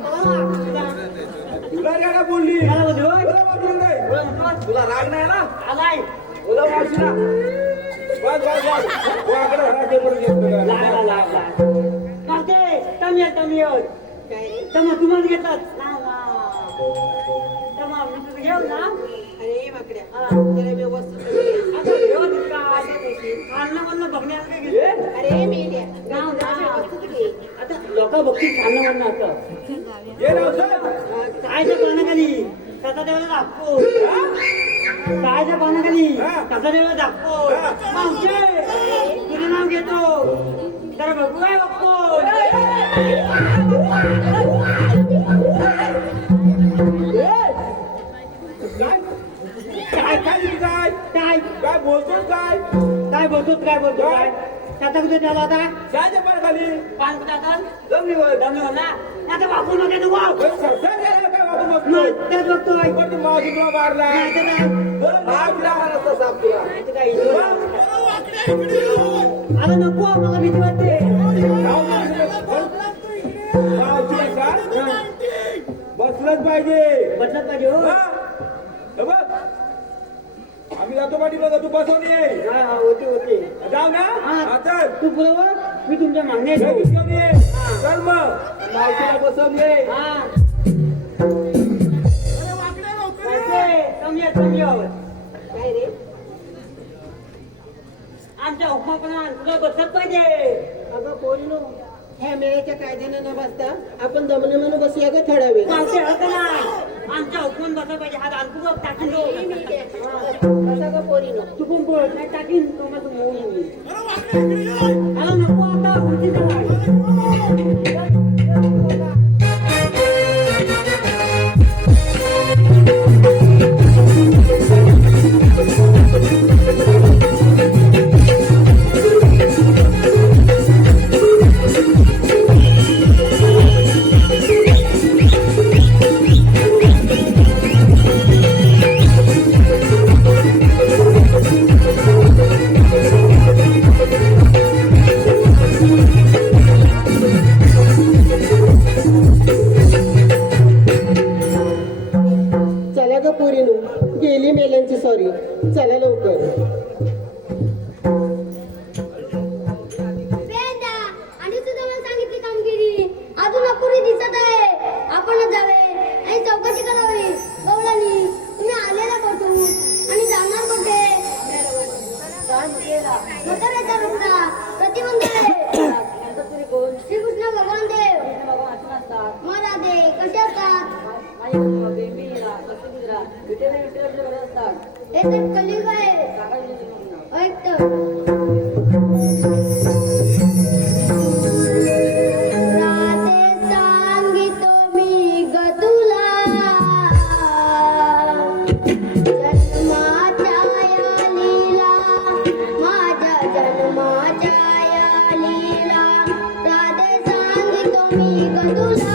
तुला रेड्या बोलली. त्याला बोलली होय तुला बोलून नाही. तुला राग नाही ना? आलाय बोला मावशीला. बस बस बस. वाकडं हरायचं बरं घेतलं. लागला लागला मारते तमी होत काय रे? तमा तुम्हाला घेतात तमा मी तुझं घेऊ ना अरे वाकड्या जरा व्यवस्थित घे. आता व्यवस्थित काय खाणं म्हणलं बघण्यात काय घेते अरे मेल्या गाव जरा व्यवस्थित घे. आता लोक बघतील खाणं म्हणणं असं ये रावसाहेब. कायच्या पानाखाली कसा देवाला दाखवो कायच्या पानाखाली कसा देवाला दाखवो मावशे तुझं नाव घेतो जरा बघू काय बघतो काय काय काय काय काय बोलतोस काय? काय बोलतोस काय त्याचा कुठे त्याला आता काय पार खाली पान कुठे आता जमिनीवर ना आता वापरू नका तू वाप सरसा गेला काय बाबू मग नाही, तेच बघतोय पण तू मावशीला मारला. नाही तर काय मावशीला मारायचा साप तुला. नाही तर काय इथं अरे नको मला भीती वाटते मावशीला सांग. बसलंच पाहिजे. बदलत पाहिजे हो हा? हे बघ आम्ही जातो पाठीला तू बसवून ये. हा, होते जाऊ ना हा. हा, चल तू बरोबर मी तुमच्या मागण्या लगेच घेऊ घेऊन ये. चल मग मावशीला बसवून घे. हा कमी काय रे? आमच्या हुकमाप्रमाण तुला बसत पाहिजे अगं पोरीनो ह्या मेळ्याच्या कायद्यानं न बसता आपण दमने म्हणून बसूया का थोडा वेळ? मावशी हळद नाही आमच्या हुकमान बसत पाहिजे हा दालकू बघ टाकीन दो कसा का पोरीनो? तू पण बोल नाही टाकीन तो मग तू मोडून अरे नको आता उलटी झाला चला ग पोरीनो गेली मेल्यांची सॉरी. चला लवकर. वेदा आणि सुद्धा मला सांगितली कामगिरी अजून अपुरी दिसत आहे. आपण जावे आणि चौकशी करावी. गवळणी तुम्ही आलेला कुठून आणि जाणार कुठे? म्हाताऱ्याचा रस्ता प्रतिबंध आहे. श्रीकृष्ण भगवान देव मग राधे कसे असतात? हे तर कलियुग आहे. ऐकतं राधे सांगितो मी ग तुला जन्माच्या तुला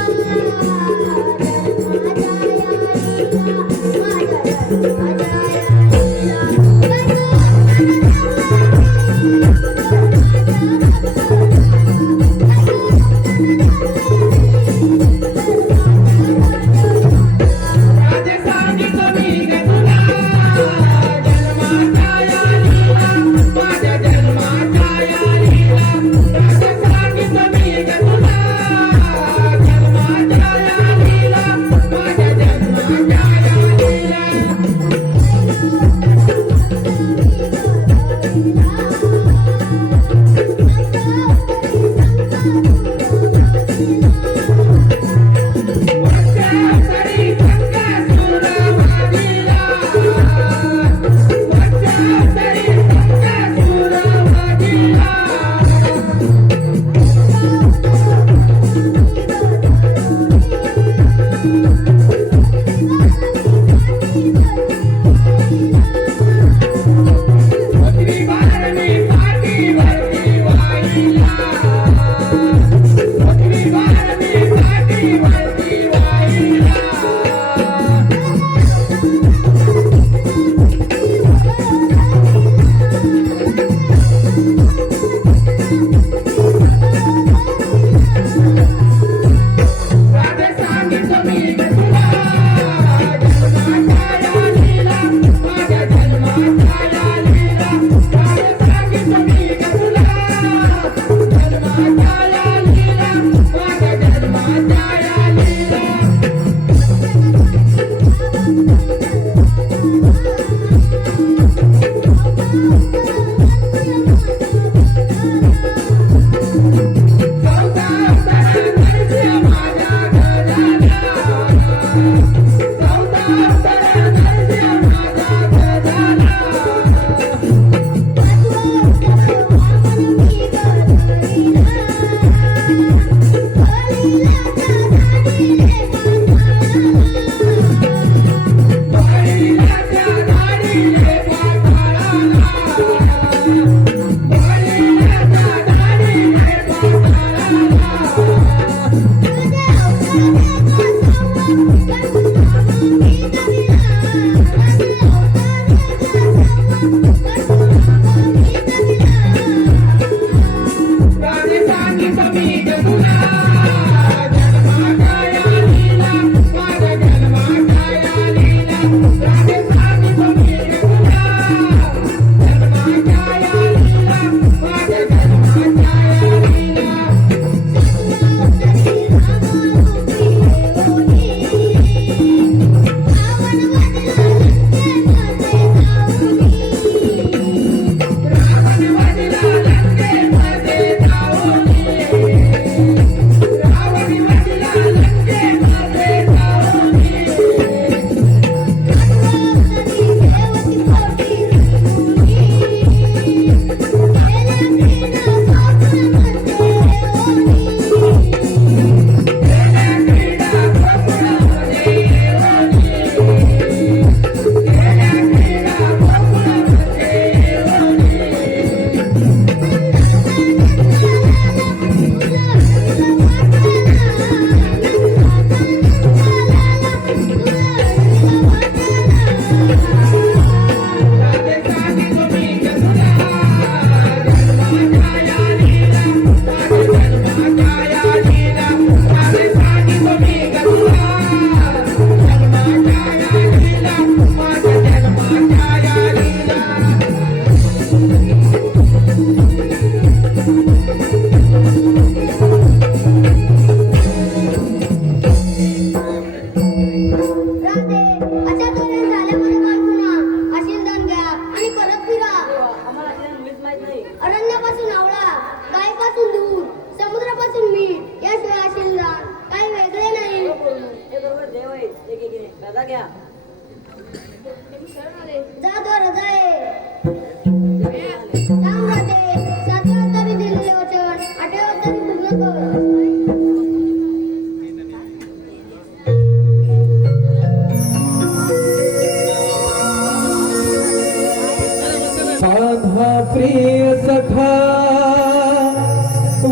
साधा प्रिय सखा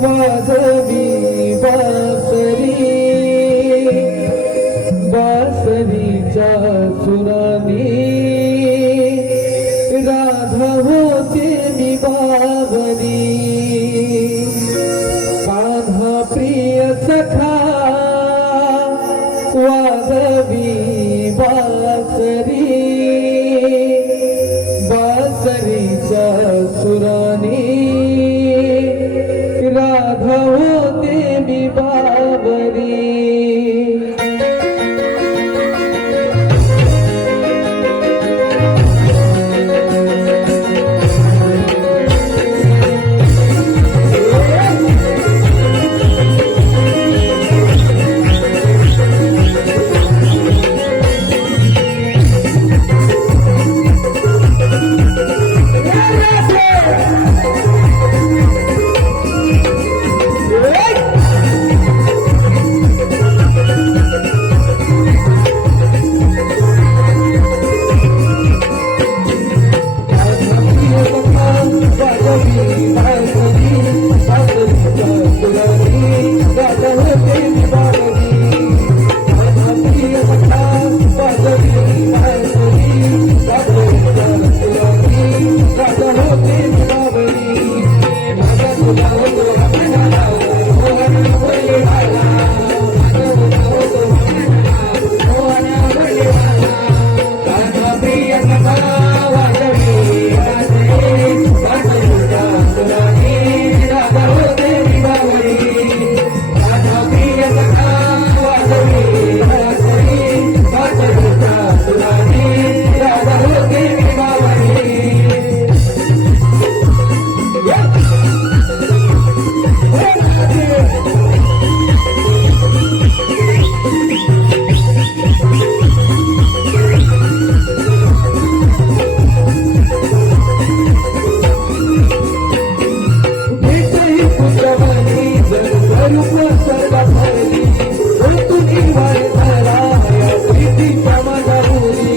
वाजवी बासरी रूप स्वर्गात हरली ओतून वाय झाला या प्रीतीच्या माझ्या मुली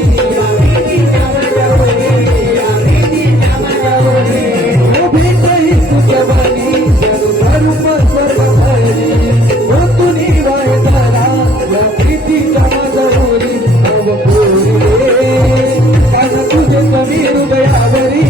भेटही तुझ्या बाणी जनुचा रूप स्वर्गात हरली ओतून वाय झाला या प्रीतीच्या माझ्या मुली अव पोरी रे काना तुझे कमी हृदयावरी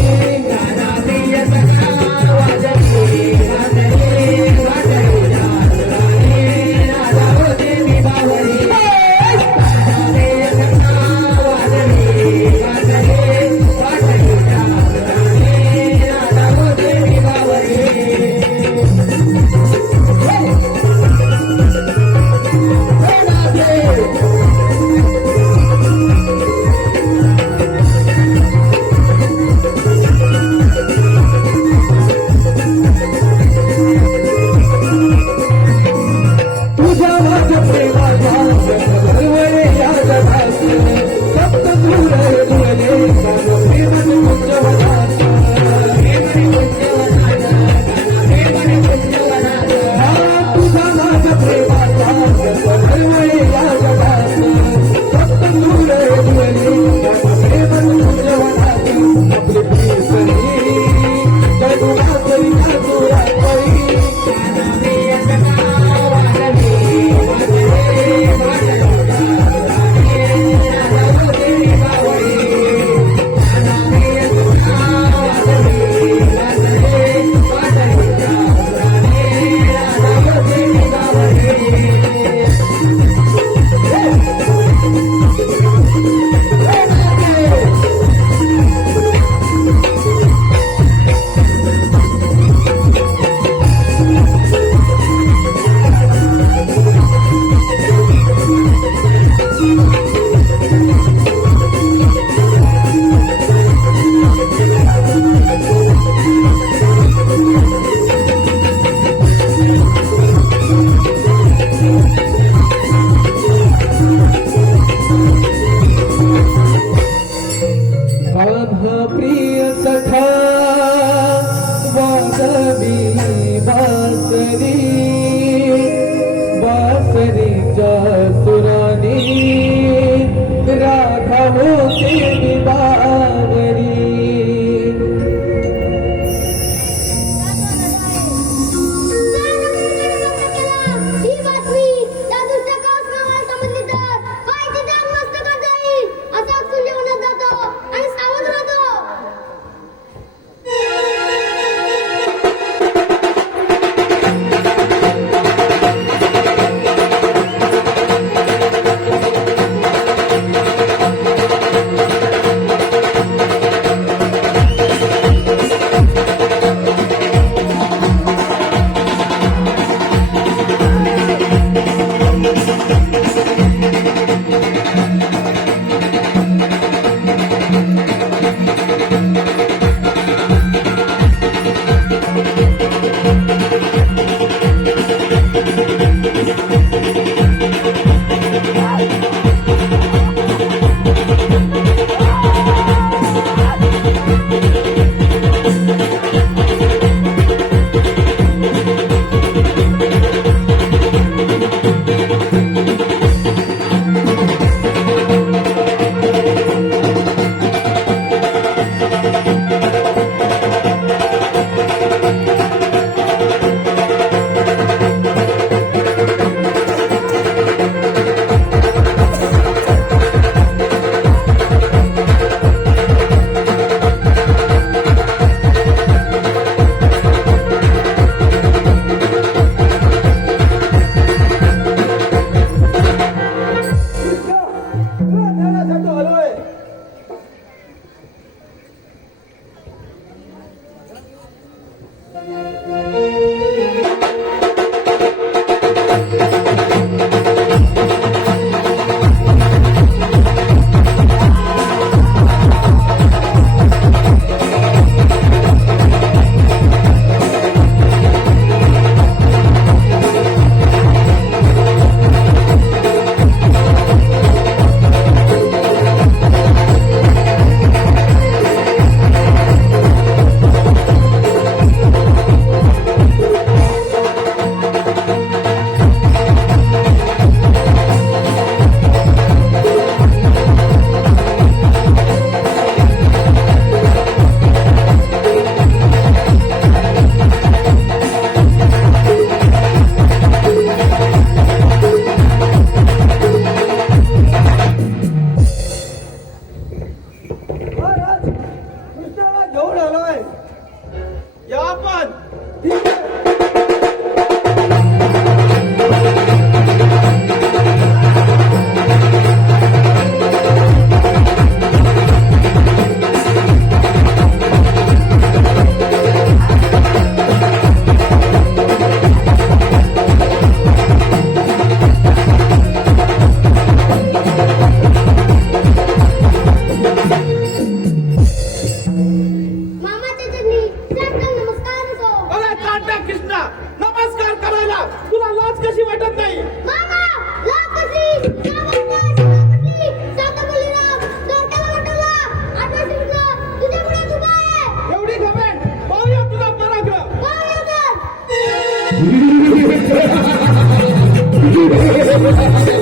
गिरे